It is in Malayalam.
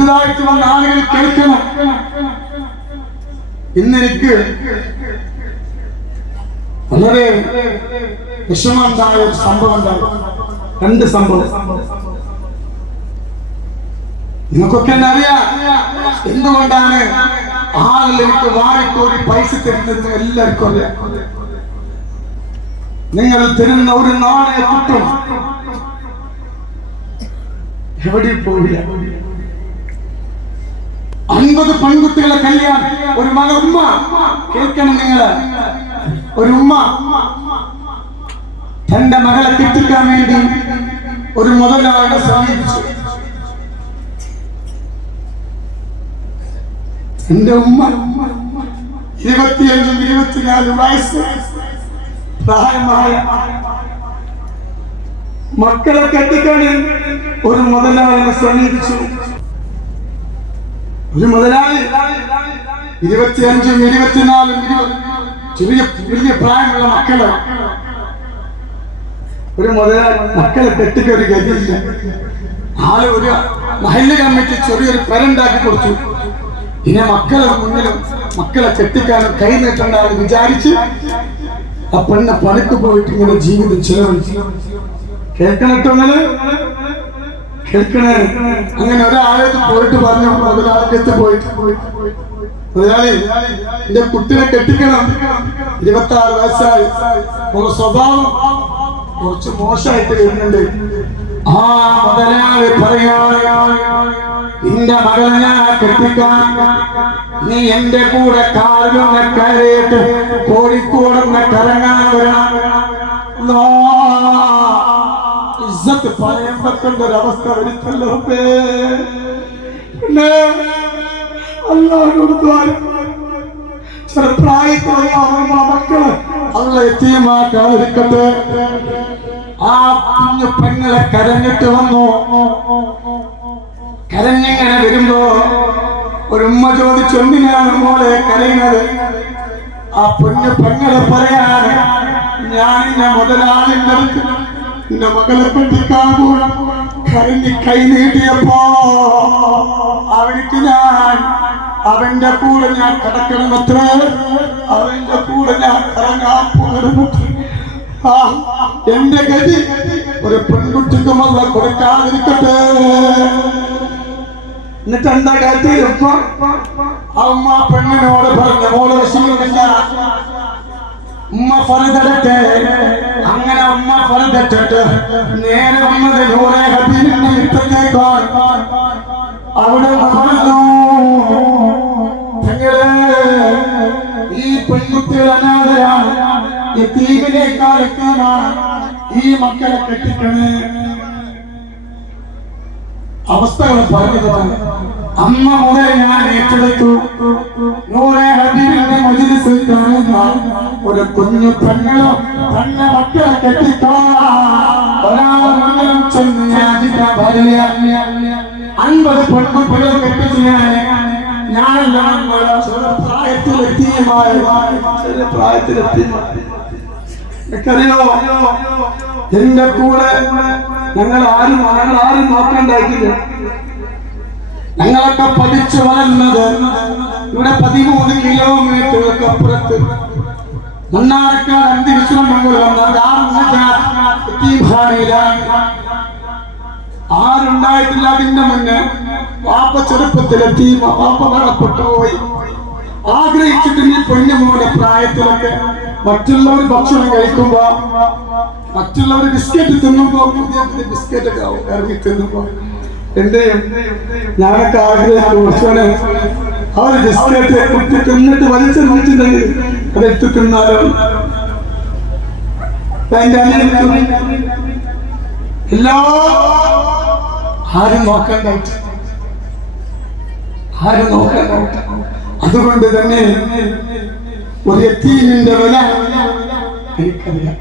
പുതുതായിട്ട് വന്ന ആളുകൾ കേൾക്കണം. ഇന്നെനിക്ക് വളരെ വിഷമമുണ്ടായ ഒരു സംഭവം ഉണ്ടായി. രണ്ട് സംഭവം. നിങ്ങൾക്കൊക്കെ തന്നെ അറിയാം. എന്തുകൊണ്ടാണ് ആളിലേക്ക് വാരിക്കോരി പൈസ തരുന്നത് എല്ലാവർക്കും അറിയാം. നിങ്ങൾ തരുന്ന ഒരു നാണയ കിട്ടും എവിടെയും പോവില്ല. അൻപത് പെൺകുട്ടികളെ കല്യാണം. ഒരു മക ഉമ്മ. കേൾക്കണം നിങ്ങൾ. ഒരു ഉമ്മ. തന്റെ മകളെ കിട്ടിക്കാൻ വേണ്ടി ഒരു മുതലാളിനെ സമീപിച്ചു. എന്റെ ഉമ്മ ഇരുപത്തിയഞ്ചും ഇരുപത്തിനാല് വയസ്സ് പ്രായമായ മക്കളെ കെട്ടിക്കാൻ ഒരു മുതലാളിനെ സമീപിച്ചു. ഒരു മുതലാളി ഇരുപത്തിയഞ്ചും ഇരുപത്തിനാലും ഇരുപത് ചെറിയ പ്രായമുള്ള മക്കൾ. ഒരു മുതലാളി മക്കളെ കെട്ടിക്ക് ഒരു ഗതിയില്ല. ആൾ ഒരു മഹല്ല് കമ്മിറ്റി ചെറിയൊരു പരണ്ടാക്കി കൊടുത്തു. പിന്നെ മക്കളെ മുന്നിലും മക്കളെ കെട്ടിക്കാനും കൈ നീട്ടണ്ടെന്ന് വിചാരിച്ച് ആ പെണ്ണെ പണിക്ക് പോയിട്ട് ഇങ്ങനെ ജീവിതം ചെലവഴിച്ചു. കേൾക്കണട്ടോ കേൾക്കണേ? അങ്ങനെ ഒരാളേക്ക് പോയിട്ട് പറഞ്ഞു മുതലാളിക്കത്ത് പോയിട്ട് എന്റെ കുട്ടിനെ കെട്ടിക്കണം. ഇരുപത്തി ആറ് വയസ്സായി. ഒരു സ്വഭാവം കുറച്ച് മോശമായിട്ട് വരുന്നുണ്ട്. ആ മുതലാളി പറയാ മകളെ ഞാൻ കെട്ടിക്കാൻ നീ എന്റെ കൂടെ കാറിലൊന്ന് കയറിയിട്ട് കോഴിക്കോടൊന്ന് കറങ്ങാൻ വരണം. ഇസ്സത്ത് പറയാൻ പറ്റുന്ന ഒരവസ്ഥ വരുത്തല്ലോ അല്ലാഹോട് ചെറുപ്രായത്തിലുള്ള മക്കൾ അല്ല എത്തിയമാക്കാതിരിക്കട്ടെ ആ കുഞ്ഞു പെങ്ങളെ കരഞ്ഞിട്ട് വന്നു. കരഞ്ഞിങ്ങനെ വരുമ്പോ ഒരു ഉമ്മ ചോദിച്ചു എന്തിനാണ് മോളെ കരയുന്നത്? ആ പൊന്നു പെങ്ങളെ പറയാൻ ഞാൻ ഞാൻ മുതലാളിന്റെ അടുത്ത് എന്റെ മകളെ പറ്റിക്കാകൂട കരഞ്ഞ് കൈ നീട്ടിയപ്പോ അവനിക്ക് ഞാൻ അവന്റെ കൂടെ ഞാൻ കിടക്കണമത്രേ. അവന്റെ കൂടെ ഞാൻ കറങ്ങാൻ പോകണമത്രേ. എന്റെ ഗതി ഒരു പെൺകുട്ടിക്കുമല്ല കൊടുക്കാതിരിക്കട്ടെ. എന്നിട്ട് എന്താ കാര്യത്തിൽ അമ്മ പെണ്ണിനോട് പറഞ്ഞ മോൾ വിഷമിക്കണ്ട ഉമ്മ ഫലതടട്ടെ അങ്ങനെ ഉമ്മ ഫലതെട്ടിട്ട് നേരെ വന്നത് നൂറെ ഹബീബിന്റെ ഇഷ്ടത്തേക്കാണ് അവിടെ പെങ്ങളെ ഈ പെൺകുട്ടികൾ അനാഥരാണ്. ഈ തീവിനേക്കാൾ എക്കാനാണ് ഈ മക്കളെ കെട്ടിക്കണേ. അവസ്ഥകൾ പറഞ്ഞതാണ് അമ്മ മുതൽ ഞാൻ ഏറ്റെടുത്തു. നൂറെ ഹബീബിന്റെ മജിലിസിൽ കാണുന്ന ഒരു കുഞ്ഞു പെണ്ണോ തന്നെ മക്കളെ കെട്ടിക്കോ? അൻപത് പെൺകുട്ടികളെ കെട്ടിച്ച് ഞാൻ ഞാനെല്ലാം എനിക്കറിയോ? എന്റെ കൂടെ ഞങ്ങൾ ആരും ഞങ്ങൾ ആരും നോക്കണ്ടായിട്ടില്ല. ഞങ്ങളൊക്കെ പഠിച്ചു വളർന്നത് ഇവിടെ പതിമൂന്ന് കിലോമീറ്ററുകൾക്ക് അപ്പുറത്ത്. മണ്ണാറക്കാട് അന്തിരിച്ചുകൊണ്ടുള്ള ആരുണ്ടായിട്ടില്ല അതിന്റെ മുന്നേ. വാപ്പ ചെറുപ്പത്തിലെത്തി വാപ്പ മരണപ്പെട്ടു പോയി. ആഗ്രഹിച്ചിട്ട് നീ പൊന്നുമോനെ പ്രായത്തിലൊക്കെ. മറ്റുള്ളവർ ഭക്ഷണം കഴിക്കുമ്പോ മറ്റുള്ളവർ ബിസ്ക്കറ്റ് തിന്നുമ്പോ പുതിയ ബിസ്ക്കറ്റ് ഒക്കെ ഇറങ്ങി തിന്നുമ്പോ എന്റെ ഞാനൊക്കെ ആഗ്രഹിച്ചു ഭക്ഷണം അവർ ബിസ്ക്കറ്റ് കുത്തി തിന്നിട്ട് വലിച്ചു അനിയൻ എല്ലാ ആരും നോക്കണ്ടായിട്ട് ആരും നോക്കണ്ടായിട്ട്. അതുകൊണ്ട് തന്നെ ഒരു എത്തീമിന്റെ വില എനിക്കറിയാം.